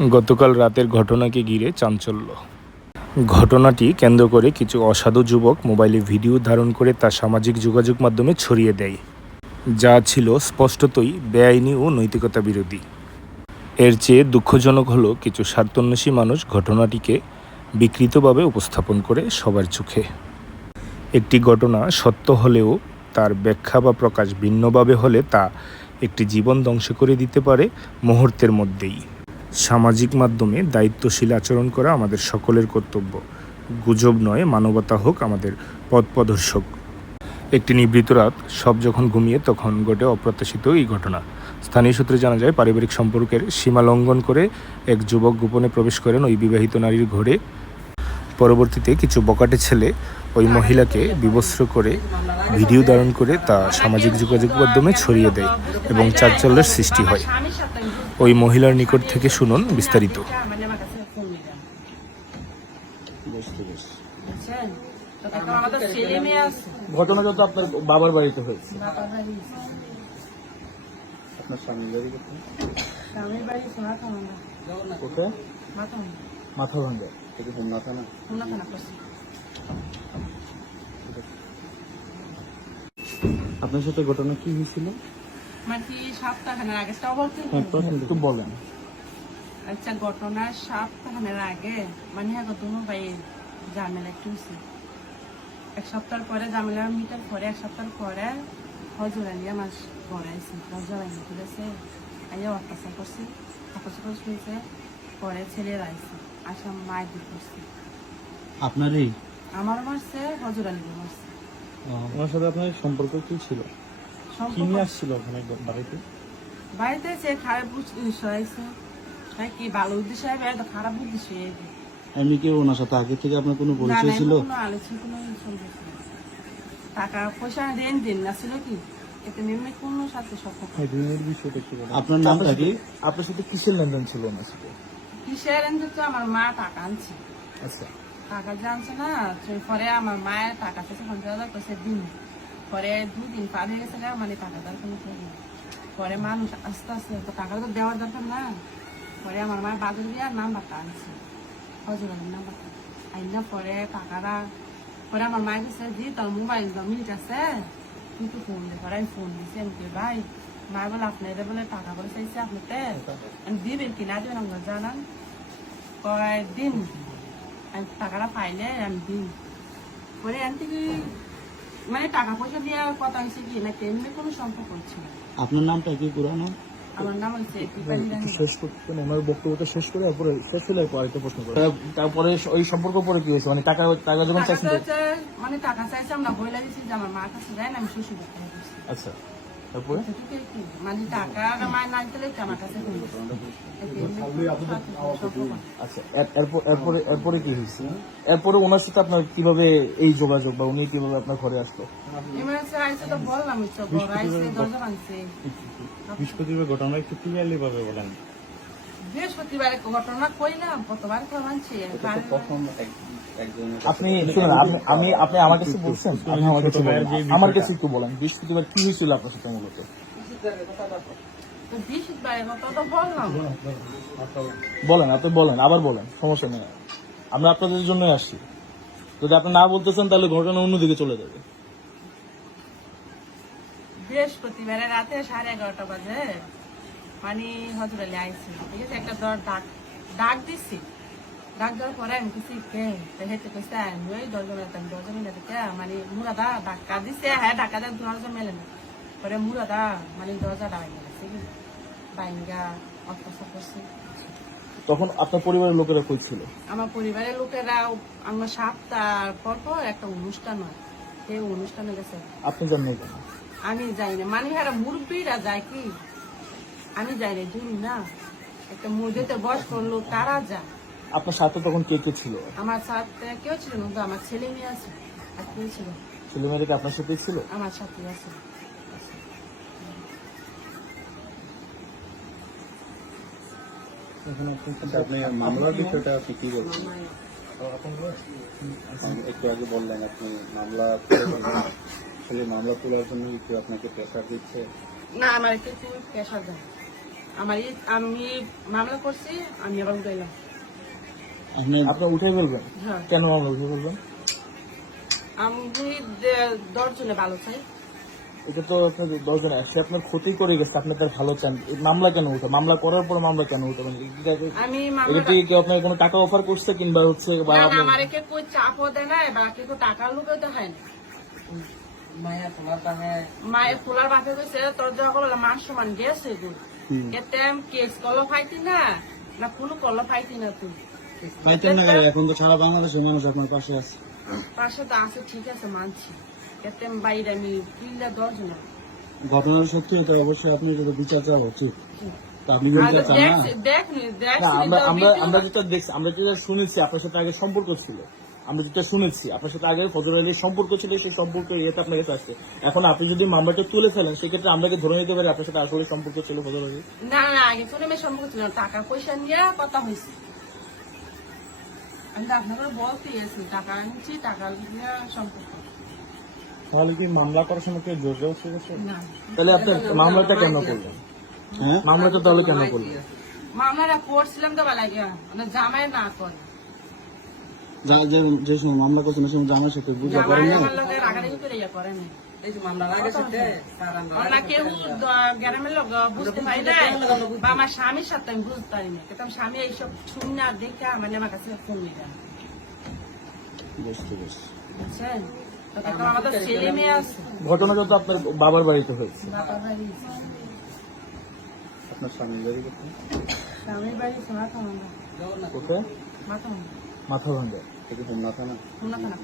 গতকাল রাতের ঘটনাকে ঘিরে চাঞ্চল্য। ঘটনাটি কেন্দ্র করে কিছু অসাধু যুবক মোবাইলে ভিডিও ধারণ করে তা সামাজিক যোগাযোগ মাধ্যমে ছড়িয়ে দেয়, যা ছিল স্পষ্টতই বেআইনি ও নৈতিকতা বিরোধী। এর চেয়ে দুঃখজনক হলো কিছু স্বার্থন্বেষী মানুষ ঘটনাটিকে বিকৃতভাবে উপস্থাপন করে সবার চোখে। একটি ঘটনা সত্য হলেও তার ব্যাখ্যা বা প্রকাশ ভিন্নভাবে হলে তা একটি জীবন ধ্বংস করে দিতে পারে মুহূর্তের মধ্যেই। সামাজিক মাধ্যমে দায়িত্বশীল আচরণ করা আমাদের সকলের কর্তব্য। গুজব নয়, মানবতা হোক আমাদের পথ প্রদর্শক একটি নিবৃত রাত, সব যখন ঘুমিয়ে তখন ঘটে অপ্রত্যাশিত এই ঘটনা। স্থানীয় সূত্রে জানা যায়, পারিবারিক সম্পর্কের সীমা লঙ্ঘন করে এক যুবক গোপনে প্রবেশ করেন ওই বিবাহিত নারীর ঘরে। পরবর্তীতে কিছু বকাটে ছেলে ওই মহিলাকে বিবস্ত্র করে ভিডিও ধারণ করে তা সামাজিক যোগাযোগ মাধ্যমে ছড়িয়ে দেয় এবং চাঞ্চল্যের সৃষ্টি হয়। ওই মহিলার নিকট থেকে শুনুন বিস্তারিত। মানে আমার কাছে ফোন নিলাম বুঝতে পেরেছি বুঝছেন তো তখন আমাদের ছেলে মেয়ে আছে ঘটনাটা তো আপনার বাবার বাড়িতে হয়েছে। আপনার স্বামীর বাড়ি কোথায় মাথা ভাঙ্গা এটা হোমনা থানা আপনার সাথে ঘটনা কি হয়েছিল? একটু বলেন। আচ্ছা ঘটনা সপ্তাহখানের আগে? মানে হ্যাঁ দুনো ভাই ঝামেলা একটু হয়েছে এক সপ্তাহ পরে ঝামেলা মিটার পরে এক সপ্তাহ পরে হজরা নিয়ে আমার ঘরে আইসি হজরা নিয়ে ঠিক আছে? আইয়া অত্যাচার করছে করে পরে ছেলেরা আইসি আসা মায়ের দিক করছে। মারছে হজরা নিয়ে মারছে। সাথে আপনার সম্পর্ক কি ছিল? কি নিয়ে আসছিল ওখানে বাড়িতে? বাড়িতে যে খারাপ উদ্দেশ্য হয়েছে হ্যাঁ কি ভালো উদ্দেশ্য হবে এত খারাপ উদ্দেশ্য হবে এমনি কি ওনার সাথে আগে থেকে আপনার কোনো পরিচয় ছিল? কোনো আলোচনা কোনো টাকা পয়সা রেন দিন না ছিল কি? এতে মেমে কোনো সাথে সম্পর্ক নেই। আপনার নামটা কি? আপনার সাথে কিসের লেনদেন ছিল সাথে? কিসের এন তো আমার মা টাকা আনছে। আচ্ছা। টাকা জানছে না তো পরে আমার মায়ের টাকা চাইছে পঞ্চাশ হাজার পয়সা দিন পরে দুদিন পার হয়ে গেছে গা, মানে টাকা খবর পরে মানুষ আস্তে আস্তে তো টাকা তো দেওয়ার দরকার না। পরে আমার মায়ের বাজার দিয়ে নাম্বারটা আনছে। হজরের নাম্বারটা। আইনা পরে টাকাটা পরে আমার মায়ের কাছে দি তোর মোবাইল মিনিট আছে তুই তো ফোন দে পরে আমি ফোন দিছি আমি কে ভাই মায় বলে আপনাদের বলে টাকা করে চাইছে আপনাতে আমি দিবেন কিনা দিবেন আমাকে জানান। কয় দিন। আমি টাকাটা পাইলে আমি দিন পরে এন থেকে মানে টাকা পয়সা দেওয়ার কথা হয়েছে কি না তেমনি কোনো সম্পর্ক হচ্ছে না। আপনার নামটা কি পুরানো? আমার নাম হচ্ছে বক্তব্যটা শেষ করে তারপরে শেষ হলে আরেকটা প্রশ্ন করে তারপরে ওই সম্পর্ক পরে কি হয়েছে? মানে টাকা টাকা যখন চাইছেন চাইছে, মানে টাকা চাইছে আমরা বইলা দিছি যে আমার মার কাছে যায় না আমি শ্বশুর আচ্ছা তারপরে? মানে টাকা মায়ের না দিলে আমার কাছে। আচ্ছা এরপর এরপরে এরপরে কি হয়েছে? এরপরে ওনার সাথে আপনার কীভাবে এই যোগাযোগ বা উনি কীভাবে আপনার ঘরে আসলো? এমার্জেন্সি আইসে তো বললাম তো ঘর আইসে দরজা ভাঙছে। বৃহস্পতিবার ঘটনা একটু ক্লিয়ারলি ভাবে বলেন। বৃহস্পতিবারে ঘটনা কইলাম কতবার করে মানছি আপনি শুনুন আমি আপনি আমার কাছে বলছেন আপনি আমার কাছে বলেন। আমার কাছে একটু বলেন বৃহস্পতিবার কি হয়েছিল আপনার সাথে মূলত? বলেন, আপনি বলেন, আবার বলেন, সমস্যা নেই। আমরা আপনাদের জন্যই আসছি। যদি আপনি না বলতেছেন, তাহলে ঘটনা অন্যদিকে চলে যাবে। বৃহস্পতিবারে রাতে সাড়ে এগারোটা বাজে। মানে হজরালি আইসি ঠিক আছে? একটা দর ডাক ডাক দিচ্ছি ডাক দেওয়ার পরে আমি কিছু কে? হেঁটে কইছে, আমি ওই দরজা মেলাতে মানে মুরাদা ডাক্কা দিছে হ্যাঁ ডাক্কা দরজা মেলে না। পরে মুরাদা মানে দরজা গেছে কি বাইঙ্গা অত্যাচার করছে তখন আপনার পরিবারের লোকেরা কই ছিল? আমার পরিবারের লোকেরা আমার সপ্তাহ পর পর একটা অনুষ্ঠান হয়। সেই অনুষ্ঠানে গেছে। আপনি জানেন আমি যাই না। মানে হারা মুরব্বীরা যায় কি? আমি যাই না দুই না। একটা মুরগিতে বয়স করল তারা যায়। আপনার সাথে তখন কে কে ছিল? আমার সাথে কেউ ছিল না আমার ছেলে মেয়ে আছে আর কেউ ছিল? ছেলে মেয়েরা কি আপনার সাথেই ছিল? আমার সাথে আছে। আপনি মামলার বিষয়টা আপনি কি বলছেন? একটু আগে বললেন আপনি মামলা তুলে আসলে মামলা তোলার জন্য একটু আপনাকে প্রেশার দিচ্ছে? না আমার একটু পেশা যায় আমার আমি মামলা করছি আমি আবার উঠাইলাম। আপনি উঠে ফেলবেন? হ্যাঁ। কেন মামলা উঠে ফেলবেন? আমি দশজনে ভালো চাই। এটা তো আপনার দশজন সে আপনার ক্ষতি করে গেছে আপনি তার ভালো চান। মামলা কেন উঠে? মামলা করার পর মামলা কেন উঠে? মানে এটা- কি আপনার কোনো টাকা অফার করছে কিংবা হচ্ছে বা আমার কই চাপও দেয় না বা কেউ টাকার লোকে তো হয় না মায়ের ফুলার কইছে তোর যখন মান সমান গেছে গো এতে কেস কল ফাইতি না না কোনো কল ফাইতি না তুই না এখন তো সারা বাংলাদেশের মানুষ আপনার পাশে আছে। পাশে তো আছে ঠিক আছে মানছি। এতে বাইরে আমি ঘটনার সত্যি হতে অবশ্যই আপনি যদি বিচার চাওয়া উচিত আপনি চান না। আমরা আমরা আমরা যেটা দেখছি আমরা যেটা শুনেছি আপনার সাথে আগে সম্পর্ক ছিল। আমরা যেটা শুনেছি আপনার সাথে আগে ফজর আলীর সম্পর্ক ছিল সেই সম্পর্ক ইয়েতে আপনার কাছে আসছে এখন আপনি যদি মামলাটা তুলে ফেলেন সেক্ষেত্রে আমরাকে ধরে নিতে পারি আপনার সাথে আসলে সম্পর্ক ছিল ফজর আলী না না আগে কোনো সম্পর্ক ছিল টাকা পয়সা নিয়ে কথা হয়েছে। আমি আপনাকে বলতে টাকা আনছি টাকা নিয়ে সম্পর্ক। তাহলে কি মামলা করার সময় কেউ জোর জোর তাহলে আপনি মামলাটা কেন করলেন? হ্যাঁ? মামলাটা তাহলে কেন করলেন? মামলাটা করছিলাম তো বেলা গিয়া। মানে জামাই না করে। যা- যে যে সময় মামলা করছেন সে সময় জামার সাথে বুঝা করেন না? রাগারাগি করে ইয়া করে না। না কেউ দ- গ্রামের লোক বুঝতে পারি না। বা আমার স্বামীর সাথে আমি বুঝতে পারি না। স্বামী এইসব শুনে আর দেখে মানে আমার কাছে ফোন নিয়ে যায়। বুঝতে ঘটনা যত আপনার বাবার বাড়িতে হয়েছে। আপনার বাড়ি কোথায়? স্বামীর বাড়ি কোথায়? মাথা ভাঙা মাথা ভাঙ্গা এটা হোমনা থানা? হোমনা থানা